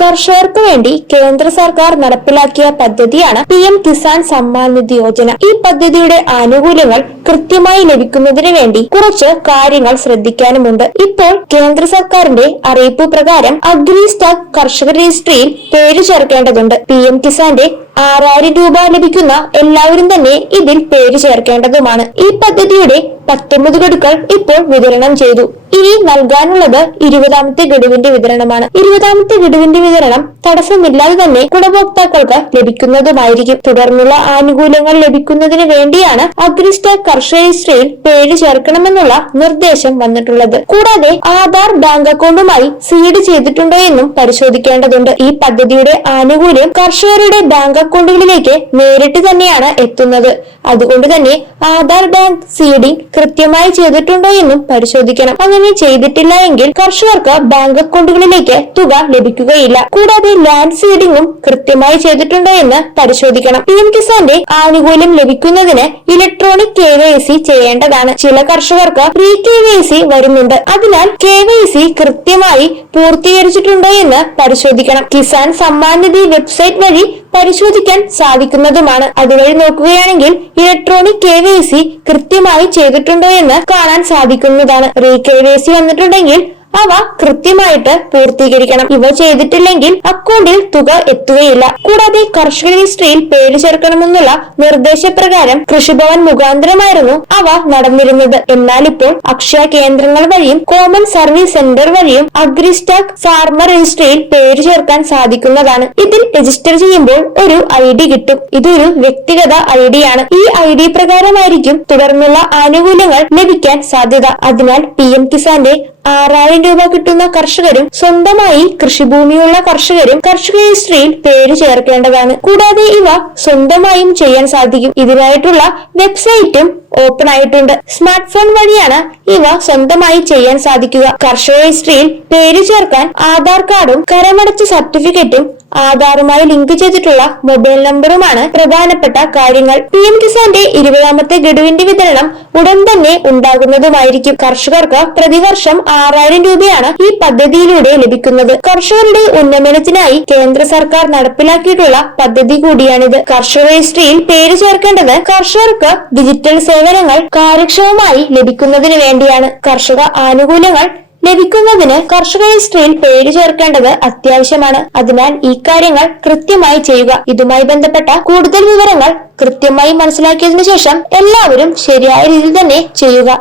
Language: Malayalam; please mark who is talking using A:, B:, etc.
A: കർഷകർക്ക് വേണ്ടി കേന്ദ്ര സർക്കാർ നടപ്പിലാക്കിയ പദ്ധതിയാണ് പി എം കിസാൻ സമ്മാൻ നിധി യോജന. ഈ പദ്ധതിയുടെ ആനുകൂല്യങ്ങൾ കൃത്യമായി ലഭിക്കുന്നതിന് വേണ്ടി കുറച്ച് കാര്യങ്ങൾ ശ്രദ്ധിക്കാനുമുണ്ട്. ഇപ്പോൾ കേന്ദ്ര സർക്കാരിന്റെ അറിയിപ്പ് പ്രകാരം അഗ്രി സ്റ്റാക്ക് കർഷക രജിസ്ട്രിയിൽ പേര് ചേർക്കേണ്ടതുണ്ട്. പി എം കിസാന്റെ ആറായിരം രൂപ ലഭിക്കുന്ന എല്ലാവരും തന്നെ ഇതിൽ പേര് ചേർക്കേണ്ടതുമാണ്. ഈ പദ്ധതിയുടെ പത്തൊമ്പത് ഗഡുക്കൾ ഇപ്പോൾ വിതരണം ചെയ്തു. ഇനി നൽകാനുള്ളത് ഇരുപതാമത്തെ ഗഡുവിന്റെ വിതരണമാണ്. ഇരുപതാമത്തെ ഗഡുവിന്റെ വിതരണം തടസ്സമില്ലാതെ തന്നെ ഗുണഭോക്താക്കൾക്ക് ലഭിക്കുന്നതുമായിരിക്കും. തുടർന്നുള്ള ആനുകൂല്യങ്ങൾ ലഭിക്കുന്നതിന് വേണ്ടിയാണ് അഗ്രിസ്റ്റ കർഷക പേര് ചേർക്കണമെന്നുള്ള നിർദ്ദേശം വന്നിട്ടുള്ളത്. കൂടാതെ ആധാർ ബാങ്ക് അക്കൗണ്ടുമായി സീഡ് ചെയ്തിട്ടുണ്ടോ എന്നും പരിശോധിക്കേണ്ടതുണ്ട്. ഈ പദ്ധതിയുടെ ആനുകൂല്യം കർഷകരുടെ ബാങ്ക് അക്കൗണ്ടുകളിലേക്ക് നേരിട്ട് തന്നെയാണ് എത്തുന്നത്. അതുകൊണ്ട് തന്നെ ആധാർ ബാങ്ക് സീഡിംഗ് കൃത്യമായി ചെയ്തിട്ടുണ്ടോ എന്നും പരിശോധിക്കണം. അങ്ങനെ ചെയ്തിട്ടില്ല എങ്കിൽ കർഷകർക്ക് ബാങ്ക് അക്കൗണ്ടുകളിലേക്ക് തുക ലഭിക്കുകയില്ല. കൂടാതെ ലാൻഡ് സീഡിംഗും കൃത്യമായി ചെയ്തിട്ടുണ്ടോ എന്ന് പരിശോധിക്കണം. പി എം കിസാന്റെ ആനുകൂല്യം ലഭിക്കുന്നതിന് ഇലക്ട്രോണിക് കെ വൈ സി ചെയ്യേണ്ടതാണ്. ചില കർഷകർക്ക് പ്രീ കെ വൈ സി വരുന്നുണ്ട്. അതിനാൽ കെ വൈ സി കൃത്യമായി പൂർത്തീകരിച്ചിട്ടുണ്ടോ എന്ന് പരിശോധിക്കണം. കിസാൻ സമ്മാൻ നിധി വെബ്സൈറ്റ് വഴി പരിശോധിക്കാൻ സാധിക്കുന്നതുമാണ്. അതുവഴി നോക്കുകയാണെങ്കിൽ ഇലക്ട്രോണിക് കെ വൈ സി കൃത്യമായി ചെയ്തിട്ടുണ്ടോ എന്ന് കാണാൻ സാധിക്കുന്നതാണ്. റീ കെ വൈ സി വന്നിട്ടുണ്ടെങ്കിൽ അവ കൃത്യമായിട്ട് പൂർത്തീകരിക്കണം. ഇവ ചെയ്തിട്ടില്ലെങ്കിൽ അക്കൗണ്ടിൽ തുക എത്തുകയില്ല. കൂടാതെ കർഷക രജിസ്ട്രിയിൽ പേര് ചേർക്കണമെന്നുള്ള നിർദ്ദേശപ്രകാരം കൃഷിഭവൻ മുഖാന്തരമായിരുന്നു അവ നടന്നിരുന്നത്. എന്നാൽ ഇപ്പോൾ അക്ഷയ കേന്ദ്രങ്ങൾ വഴിയും കോമൺ സർവീസ് സെന്റർ വഴിയും അഗ്രിസ്റ്റാക് ഫാർമർ രജിസ്ട്രിയിൽ പേര് ചേർക്കാൻ സാധിക്കുന്നതാണ്. ഇതിൽ രജിസ്റ്റർ ചെയ്യുമ്പോൾ ഒരു ഐ ഡി കിട്ടും. ഇതൊരു വ്യക്തിഗത ഐ ഡി ആണ് ഈ ഐ ഡി പ്രകാരമായിരിക്കും തുടർന്നുള്ള ആനുകൂല്യങ്ങൾ ലഭിക്കാൻ സാധ്യത. അതിനാൽ പി എം കിസാന്റെ ആറായിരം രൂപ കിട്ടുന്ന കർഷകരും സ്വന്തമായി കൃഷിഭൂമിയുള്ള കർഷകരും കർഷക രജിസ്ട്രിയിൽ പേര് ചേർക്കേണ്ടതാണ്. കൂടാതെ ഇവ സ്വന്തമായും ചെയ്യാൻ സാധിക്കും. ഇതിനായിട്ടുള്ള വെബ്സൈറ്റും ഓപ്പൺ ആയിട്ടുണ്ട്. സ്മാർട്ട് ഫോൺ വഴിയാണ് ഇവ സ്വന്തമായി ചെയ്യാൻ സാധിക്കുക. കർഷക രജിസ്ട്രിയിൽ പേര് ചേർക്കാൻ ആധാർ കാർഡും കരമടച്ച സർട്ടിഫിക്കറ്റും ആധാറുമായി ലിങ്ക് ചെയ്തിട്ടുള്ള മൊബൈൽ നമ്പറുമാണ് പ്രധാനപ്പെട്ട കാര്യങ്ങൾ. പി എം കിസാന്റെ ഇരുപതാമത്തെ ഗഡുവിന്റെ വിതരണം ഉടൻ തന്നെ ഉണ്ടാകുന്നതുമായിരിക്കും. കർഷകർക്ക് പ്രതിവർഷം ആറായിരം രൂപയാണ് ഈ പദ്ധതിയിലൂടെ ലഭിക്കുന്നത്. കർഷകരുടെ ഉന്നമനത്തിനായി കേന്ദ്ര സർക്കാർ നടപ്പിലാക്കിയിട്ടുള്ള പദ്ധതി കൂടിയാണിത്. കർഷക രജിസ്ട്രിയിൽ പേര് ചേർക്കേണ്ടത് കർഷകർക്ക് ഡിജിറ്റൽ സേവനങ്ങൾ കാര്യക്ഷമമായി ലഭിക്കുന്നതിന് വേണ്ടിയാണ്. കർഷക ആനുകൂല്യങ്ങൾ ലഭിക്കുന്നതിന് കർഷക രജിസ്ട്രിയിൽ പേര് ചേർക്കേണ്ടത് അത്യാവശ്യമാണ്. അതിനാൽ ഈ കാര്യങ്ങൾ കൃത്യമായി ചെയ്യുക. ഇതുമായി ബന്ധപ്പെട്ട കൂടുതൽ വിവരങ്ങൾ കൃത്യമായി മനസ്സിലാക്കിയതിനു ശേഷം എല്ലാവരും ശരിയായ രീതിയിൽ തന്നെ ചെയ്യുക.